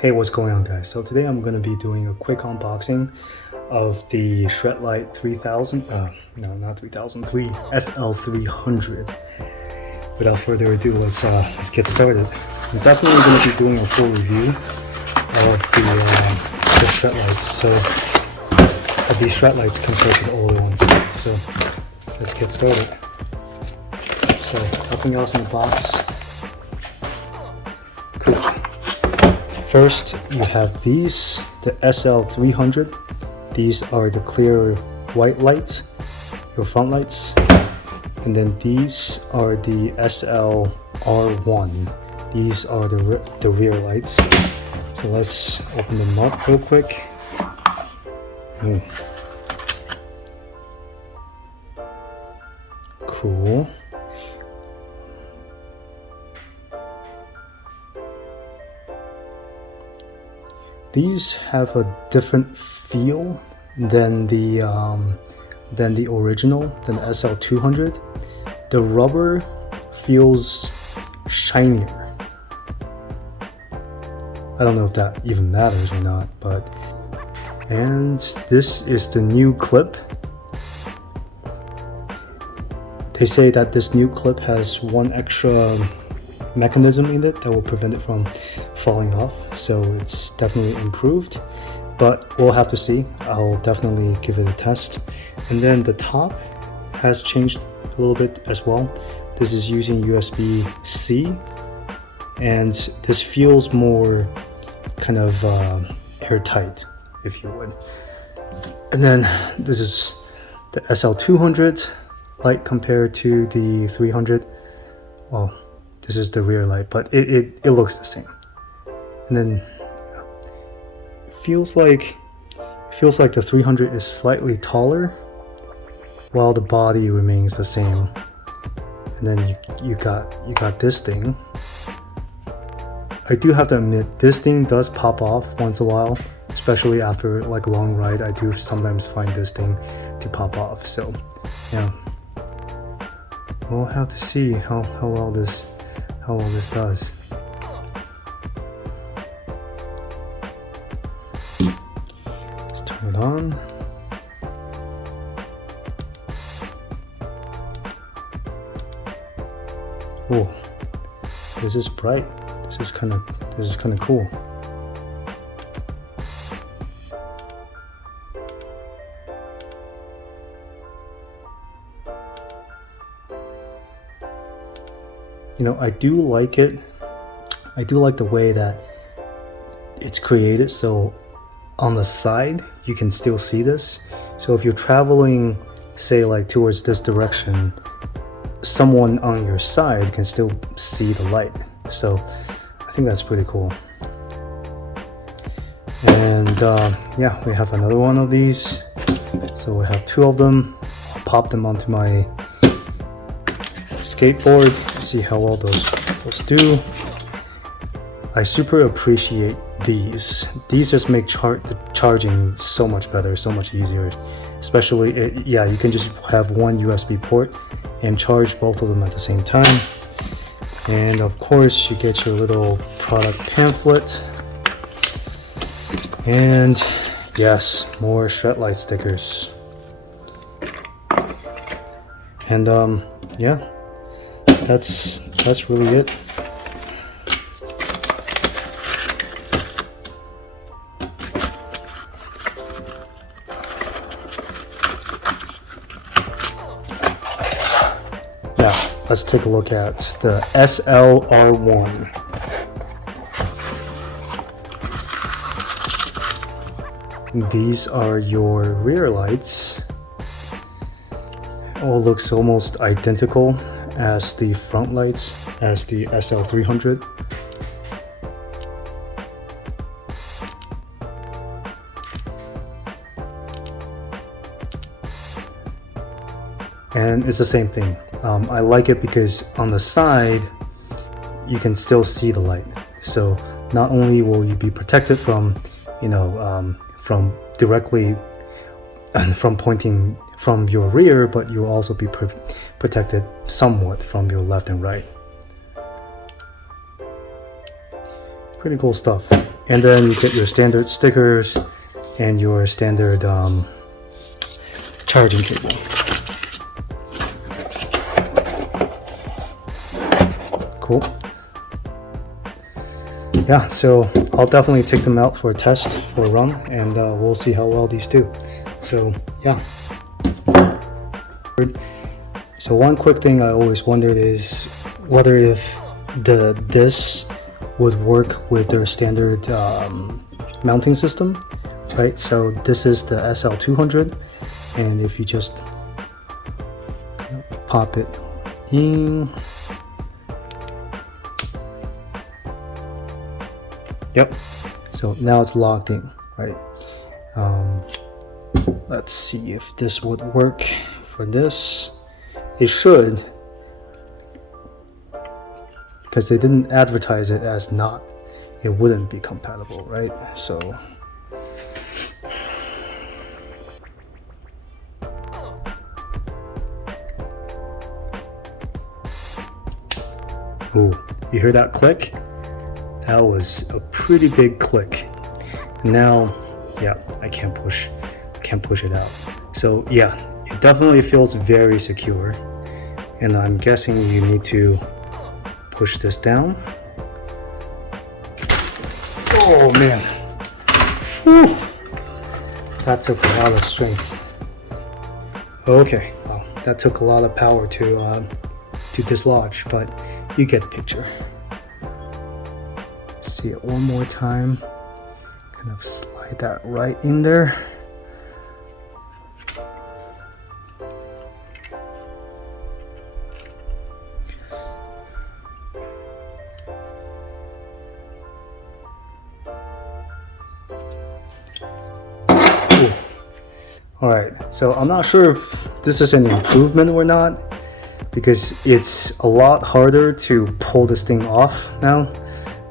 Hey, what's going on, guys? So today I'm going to be doing a quick unboxing of the Shredlight 3000, no, not 3003, SL-300. Without further ado, let's get started. I'm definitely going to be doing a full review of the Shredlights, so of these Shredlights compared to the older ones. So let's get started. So nothing else in the box. Cool. First, you have these, the SL-300. These are the clear white lights, your front lights. And then these are the SL-R1. These are the rear lights. So let's open them up real quick. Cool. These have a different feel than the original, than the SL-200. The rubber feels shinier. I don't know if that even matters or not, but... And this is the new clip. They say that this new clip has one extra mechanism in it that will prevent it from falling off, so it's definitely improved, but we'll have to see. I'll definitely give it a test. And then the top has changed a little bit as well. This is using USB-C, and this feels more kind of airtight, if you would. And then this is the SL-200 light compared to the 300. Well, this is the rear light, but it looks the same. And then feels like the 300 is slightly taller, while the body remains the same. And then you got this thing. I do have to admit, this thing does pop off once in a while, especially after like a long ride. I do sometimes find this thing to pop off. So yeah, we'll have to see how well this does. Let's turn it on. Oh, this is bright. This is kind of cool. You know, I do like it. I do like the way that it's created, so on the side you can still see this. So if you're traveling, say like towards this direction, someone on your side can still see the light. So I think that's pretty cool. And yeah, we have another one of these. So we have two of them. I'll pop them onto my skateboard, see how well those do. I super appreciate these. These just make the charging so much better, so much easier. Especially, yeah, you can just have one USB port and charge both of them at the same time. And of course, you get your little product pamphlet. And yes, more Shredlight stickers. And yeah, that's really it. Now, let's take a look at the SL-R1. These are your rear lights. All looks almost identical as the front lights, as the SL-300. And it's the same thing. I like it because on the side you can still see the light, so not only will you be protected from, you know, from directly and from pointing from your rear, but you'll also be protected somewhat from your left and right. pretty cool stuff. And then you get your standard stickers and your standard charging cable. Cool. Yeah, so I'll definitely take them out for a test, for a run, and we'll see how well these do. So yeah. So one quick thing I always wondered is whether if this would work with their standard mounting system, right? So this is the SL-200, and if you just pop it in, yep, so now it's locked in, right? Let's see if this would work for this. It should, because they didn't advertise it as not, it wouldn't be compatible, right? So ooh, you hear that click? That was a pretty big click. Now, yeah, I can't push it out. So yeah, it definitely feels very secure, and I'm guessing you need to push this down. Oh man, whew. That took a lot of strength. Okay, well, that took a lot of power to dislodge, but you get the picture. See it one more time. Kind of slide that right in there. Alright, so I'm not sure if this is an improvement or not, because it's a lot harder to pull this thing off now,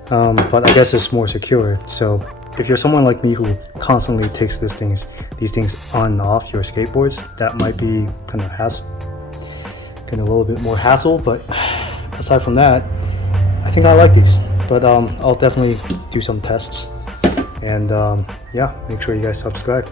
but I guess it's more secure. So if you're someone like me who constantly takes these things on and off your skateboards, that might be kind of a little bit more hassle, but aside from that, I think I like these. But I'll definitely do some tests, and yeah, make sure you guys subscribe.